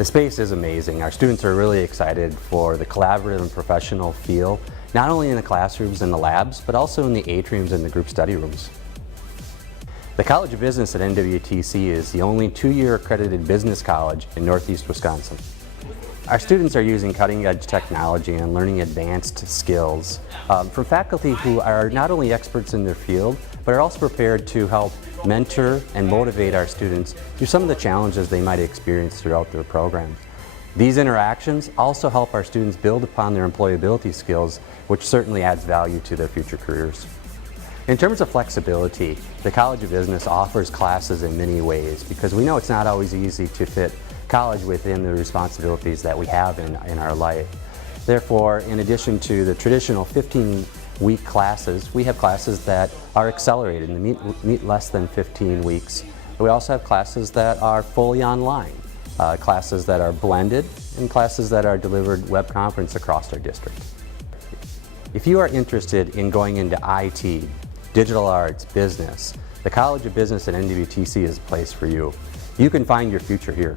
The space is amazing. Our students are really excited for the collaborative and professional feel, not only in the classrooms and the labs, but also in the atriums and the group study rooms. The College of Business at NWTC is the only two-year accredited business college in Northeast Wisconsin. Our students are using cutting-edge technology and learning advanced skills from faculty who are not only experts in their field, but are also prepared to help mentor and motivate our students through some of the challenges they might experience throughout their programs. These interactions also help our students build upon their employability skills, which certainly adds value to their future careers. In terms of flexibility, the College of Business offers classes in many ways because we know it's not always easy to fit college within the responsibilities that we have in our life. Therefore, in addition to the traditional 15-week classes, we have classes that are accelerated and meet less than 15 weeks. We also have classes that are fully online, classes that are blended, and classes that are delivered web conference across our district. If you are interested in going into IT, digital arts, business, the College of Business at NWTC is a place for you. You can find your future here.